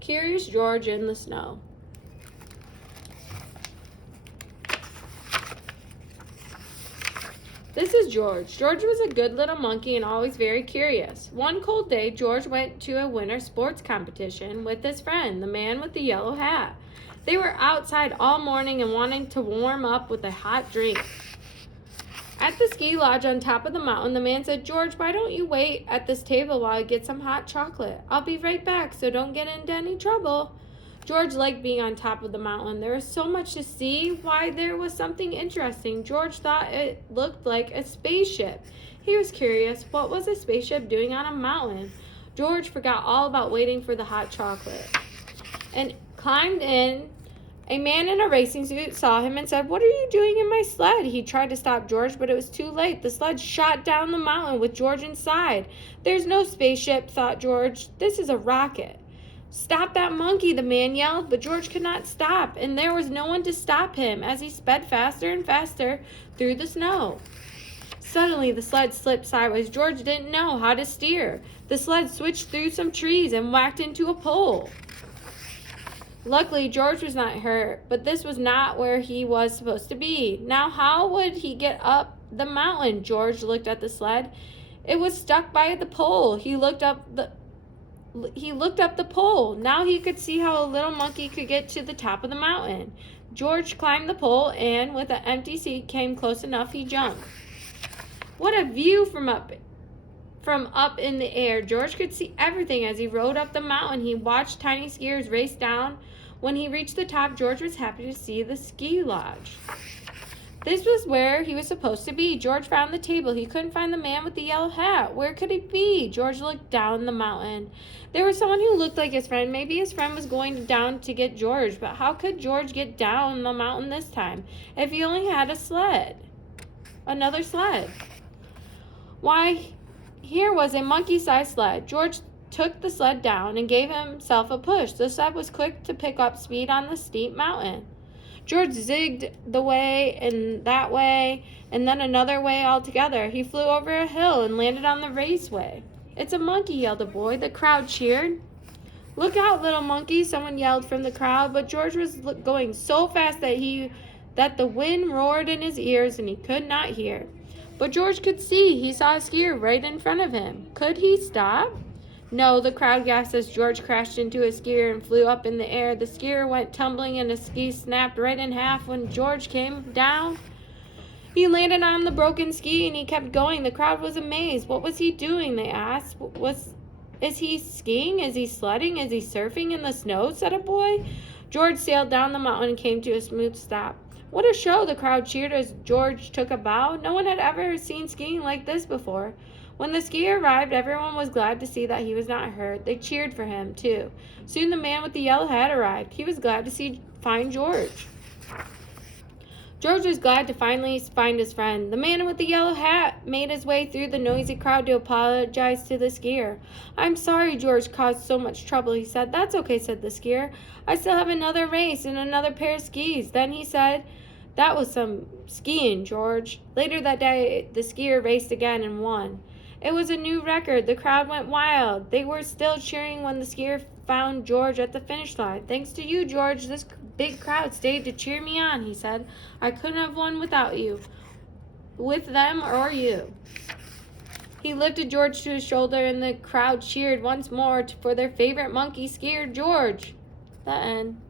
Curious George in the Snow. This is George. George was a good little monkey and always very curious. One cold day, George went to a winter sports competition with his friend, the man with the yellow hat. They were outside all morning and wanting to warm up with a hot drink. At the ski lodge on top of the mountain, the man said, "George, why don't you wait at this table while I get some hot chocolate? I'll be right back, so don't get into any trouble." George liked being on top of the mountain. There was so much to see. Why, there was something interesting. George thought it looked like a spaceship. He was curious. What was a spaceship doing on a mountain? George forgot all about waiting for the hot chocolate and climbed in. A man in a racing suit saw him and said, "What are you doing in my sled?" He tried to stop George, but it was too late. The sled shot down the mountain with George inside. "There's no spaceship," thought George. "This is a rocket." "Stop that monkey," the man yelled, but George could not stop, and there was no one to stop him as he sped faster and faster through the snow. Suddenly, the sled slipped sideways. George didn't know how to steer. The sled switched through some trees and whacked into a pole. Luckily, George was not hurt, but this was not where he was supposed to be. Now, how would he get up the mountain? George looked at the sled. It was stuck by the pole. He looked up the pole. Now he could see how a little monkey could get to the top of the mountain. George climbed the pole and, with an empty seat, came close enough. He jumped. What a view from up in the air. George could see everything as he rode up the mountain. He watched tiny skiers race down. When he reached the top, George was happy to see the ski lodge. This was where he was supposed to be. George found the table. He couldn't find the man with the yellow hat. Where could he be? George looked down the mountain. There was someone who looked like his friend. Maybe his friend was going down to get George, but how could George get down the mountain this time if he only had a sled? Another sled. Why, here was a monkey-sized sled. George took the sled down and gave himself a push. The sled was quick to pick up speed on the steep mountain. George zigged the way and that way, and then another way altogether. He flew over a hill and landed on the raceway. "It's a monkey," yelled a boy. The crowd cheered. "Look out, little monkey," someone yelled from the crowd, but George was going so fast that the wind roared in his ears and he could not hear. But George could see. He saw a skier right in front of him. Could he stop? No, the crowd gasped as George crashed into a skier and flew up in the air. The skier went tumbling and his ski snapped right in half when George came down. He landed on the broken ski and he kept going. The crowd was amazed. What was he doing? They asked. Is he skiing? Is he sledding? Is he surfing in the snow? Said a boy. George sailed down the mountain and came to a smooth stop. What a show! The crowd cheered as George took a bow. No one had ever seen skiing like this before. When the skier arrived, everyone was glad to see that he was not hurt. They cheered for him, too. Soon the man with the yellow hat arrived. He was glad to find George. George was glad to finally find his friend. The man with the yellow hat made his way through the noisy crowd to apologize to the skier. "I'm sorry George caused so much trouble," he said. "That's okay," said the skier. "I still have another race and another pair of skis." Then he said, "That was some skiing, George." Later that day, the skier raced again and won. It was a new record. The crowd went wild. They were still cheering when the skier found George at the finish line. "Thanks to you, George, this big crowd stayed to cheer me on," he said. "I couldn't have won without you, with them or you." He lifted George to his shoulder and the crowd cheered once more for their favorite monkey skier, George. The end.